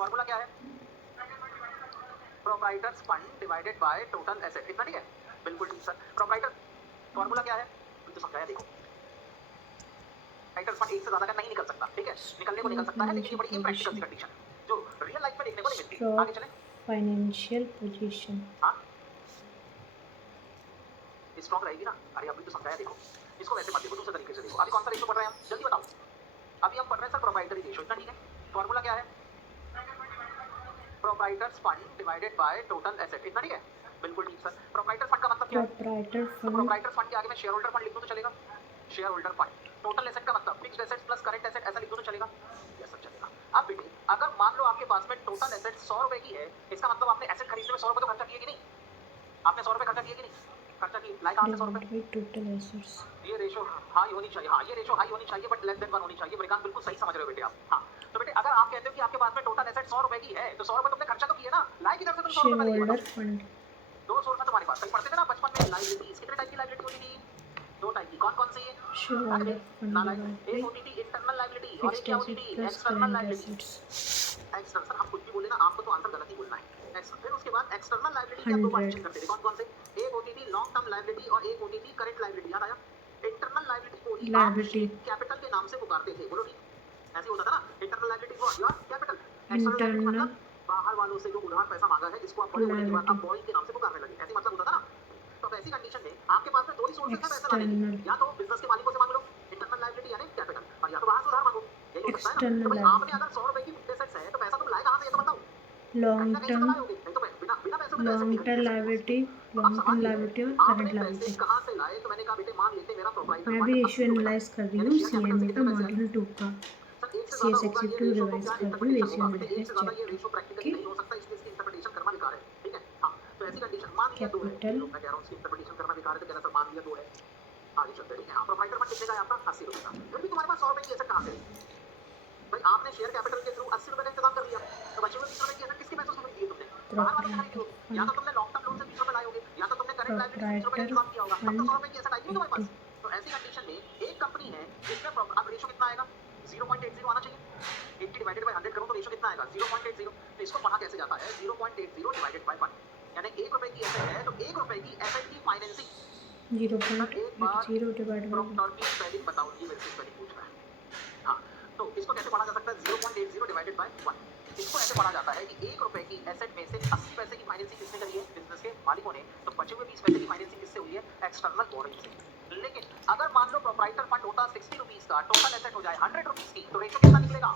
Formula क्या है? Proprietors fund divided by total asset, इतना ठीक है? बिल्कुल ठीक सर। प्रोप्राइटर फॉर्मूला क्या है? तो समझाया देखो। प्रोप्राइटर्स फंड एक से ज्यादा का नहीं निकल सकता, ठीक है? निकलने को निकल सकता है, लेकिन ये बड़ी इम्प्रैक्टिकल सी कंडीशन है जो रियल लाइफ में देखने को नहीं मिलती। आगे चलें। फाइनेंशियल पोजीशन हाँ, स्ट्रॉन्ग रहेगी ना। अरे अभी तो समझाया देखो, इसको वैसे मत देखो, दूसरे तरीके से देखो। अभी कौन सा रेशियो पढ़ रहे हैं हम, जल्दी बताओ। अभी हम पढ़ रहे हैं सर प्रोप्राइटरी रेशियो, इतना ठीक है? फॉर्मूला क्या है? Proprietors fund divided by total asset, इतना ठीक है? बिल्कुल ठीक सर। प्रोप्राइटर फंड का मतलब क्या है? प्रोप्राइटर तो फंड प्रोप्राइटर फंड के आगे मैं शेयर होल्डर फंड लिख दूं तो चलेगा? Share holder fund. Total asset का मतलब fixed assets plus current asset, ऐसा लिख दूं तो चलेगा? यस सर चलेगा। अब बेटे अगर मान लो आपके पास में टोटल एसेट 100 रुपए की है, इसका मतलब आपने एसेट खरीदने में 100 रुपए तो खर्चा किए कि नहीं? आपने 100 रुपए खर्चा किए कि नहीं? खर्चा किए, लाइक कहां से 100 रुपए? Divided by total assets. ये रेशो हाई होनी चाहिए। हाँ, ये रेशो हाई होनी चाहिए बट लेस देन 1 होनी चाहिए। ब्रिकान बिल्कुल सही समझ रहे हो बेटे आप। हाँ, तो बेटे अगर आप कहते हो कि आपके पास में टोटल एसेट 100 रुपए की है, तो 100 रुपए तुमने खर्चा तो किए ना। लाए किधर से तुम 100 रुपए, शेयर पहले ये होल्डर बताओ। फंड दो सोर्स है तुम्हारे पास, कहीं पढ़ते थे ना बचपन में लाइबिलिटीज। कितने टाइप की लाइबिलिटी होती थी? दो टाइप की। कौन कौन सी? शेयर अरे होल्डर फंड डिवाइडेड नालायक। एक बाय होती थी इंटरनल लाइबिलिटी और एक फिक्स्ड क्या होती एसेट थी? Plus external current liability. Assets. External sir हम कुछ भी बोले ना, आपको तो आंसर गलत ही बोलना है। फिर उसके बाद एक्सटर्नल लाइबिलिटी के आप दो 100 पार्टीशन करते थे। कौन कौन से? एक होती थी लॉन्ग टर्म लाइबिलिटी और एक होती थी करंट लाइबिलिटी। याद आया? इंटरनल लाइबिलिटी को ही आप लायबिलिटी कैपिटल के नाम से पुकारते थे। बोलो ठीक? ऐसे होता था ना। Internal liability for your capital. External liability internal मतलब बाहर वालों से जो उधार पैसा मांगा है, जिसको आप बड़े होने के बाद लायबिलिटी आप बॉइंग के नाम से पुकारने लगे, ऐसे मतलब होता था ना। तो अब ऐसी कंडीशन में आपके पास में दो ही सोर्सेस है पैसा लाने के, एक्सटर्नल या तो बिजनेस के मालिकों से मांग लो इंटरनल लाइबिलिटी यानी कैपिटल, और या तो बाहर से उधार मांगो। यही हो सकता है ना। तो एक्सटर्नल भाई आपने लायबिलिटी अगर 100 रुपए की फिक्स्ड एसेट्स है, तो पैसा तुम लाए कहां से ये तो बताओ? कहीं लॉन्ग ना कहीं से तो टर्म लाए होगे, नहीं तो बिना बिना पैसों के तो एसेट लॉन्ग दिख टर्म नहीं सकती। लायबिलिटी तो अब लॉन्ग टर्म सवाल ये है लायबिलिटी और आपने करंट पैसे लायबिलिटी। कहां से लाए? तो मैंने कहा बेटे मान लेते मेरा प्रोप्राइटर मैं भी फंड रेशियो 80 रुपए का है, एनालाइज कर रही यानी हूँ शेयर कैपिटल से सीएमए का कितने पैसे आए? मॉड्यूल 2 का। सर एक से ज्यादा सीएस होगा ये एग्जीक्यूटिव रेशो, तो रिवाइज क्या कर रही हूँ इंटरप्रिटेशन रेशियो होगा बेटे? एक से एनालिसिस ज्यादा ये चैप्टर। रेशो प्रैक्टिकली ओके नहीं हो सकता, इसलिए इसकी इंटरप्रिटेशन करना बेकार है। ठीक है? हाँ, तो ऐसी कंडीशन मान लिया दो है, कैपिटल चलो मैं कह रहा हूँ इसकी इंटरप्रिटेशन करना बेकार है तो कहना सर मान लिया दो है। आगे चलते हैं। ठीक है? हाँ, प्रोप्राइटर फंड कितने का है आपका? 80 रुपए का। फिर भी तुम्हारे पास 100 रुपए की एसेट कहां से आई? भाई आपने शेयर कैपिटल के थ्रू 80 रुपए का इंतजाम कर लिया, तो बचे हुए 20 रुपए की एसेट किसके पैसों से खरीदी है तुमने? बाहर वालों से खरीदी प्रोप्राइटर होगी, या फंड तो तुमने लॉन्ग टर्म लोन से 20 रुपए लाए होगे, या तो तुमने करंट लायबिलिटी से 20 रुपए का प्रोप्राइटर इंतजाम किया होगा। तब तो 100 फंड रुपए की एसेट आएगी ना तुम्हारे 80 पास। तो ऐसी कंडीशन में एक कंपनी है जिसमें अब रेशो कितना आएगा? 0.80 आना चाहिए। 80 डिवाइडेड बाय 100 करो तो रेशो कितना आएगा? 0.80। तो इसको पढ़ा कैसे जाता है? 0.80 डिवाइडेड बाय 1, यानी 1 रुपए की एसेट है तो 1 रुपए की एसेट की फाइनेंसिंग। सर एक बार 0.80 डिवाइड बाय टर्म की स्पेलिंग बताओ, ये मेरे से स्पेलिंग पूछ रहा है। हाँ, तो इसको कैसे पढ़ा जा सकता है? 0.80 डिवाइडेड बाय 1। इसको ऐसे पढ़ा जाता है कि 1 रुपए की एसेट में से 80 पैसे की फाइनेंसिंग किसने करी है? बिजनेस के मालिकों ने। तो बचे हुए 20 पैसे की फाइनेंसिंग किससे हुई है? एक्सटर्नल बोरिंग से। लेकिन अगर मान लो प्रोप्राइटर फंड होता 60 रुपीज का, टोटल एसेट हो जाए 100 रुपीज की, तो रेशो कितना निकलेगा?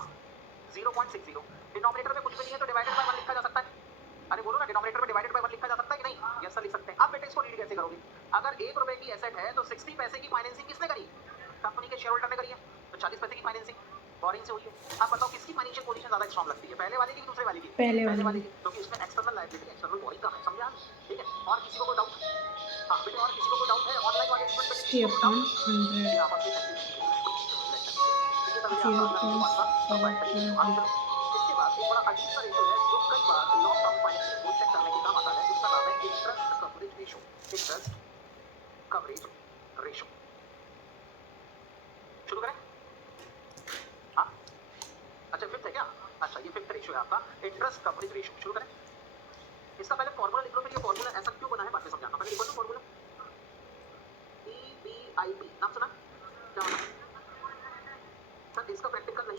0.60। डिनोमिनेटर में कुछ भी नहीं है तो डिवाइडेड बाय 1 लिखा जा सकता है। अरे बोलो ना, डिनोमिनेटर में डिवाइडेड बाय 1 लिखा जा सकता है कि नहीं? यस सर लिख सकते हैं। अब बेटे इसको रीड कैसे करोगे? अगर 1 रुपए की एसेट है तो 60 पैसे की फाइनेंसिंग किसने करी? कंपनी के शेयर होल्डर ने करी है, तो 40 पैसे की फाइनेंसिंग बोरिंग से हुई है। अब बताओ किसकी फाइनेंशियल पोजीशन ज्यादा स्ट्रांग लगती है, पहले वाले की कि दूसरे वाले की? पहले पहले वाले वाले की। की, क्योंकि इसमें एक्सटर्नल लायबिलिटी एक्सटर्नल बोरिंग कम है। समझा? ठीक है? और किसी को कोई डाउट? हाँ बेटे, और किसी को कोई डाउट है ऑनलाइन वाले स्टूडेंट पे? किसी 60 को कोई अपॉन डाउट? 100 ये आपस में थैंक यू ये था बेटे आपका अगला रेशियो कौन सा? Proprietary ratio. आगे 0.75 चलो। इसके बाद एक बड़ा अजीब सा रेशियो है जो कई बार लॉन्ग टर्म फाइनेंसिंग को चेक करने के काम आता है। उसका नाम है interest coverage ratio. Interest coverage ratio. शुरू करें? हाँ, अच्छा फिफ्थ है क्या? अच्छा ये फिफ्थ रेशियो है आपका, इंटरेस्ट कवरेज रेशियो। शुरू करें? इसका पहले फॉर्मूला लिख लो, फिर ये फॉर्मूला ऐसा क्यों बना है बाद में समझाता हूं। पहले लिखो तो फॉर्मूला EBIT नाम सुना? क्या होता है? सर इसका प्रैक्टिकल नहीं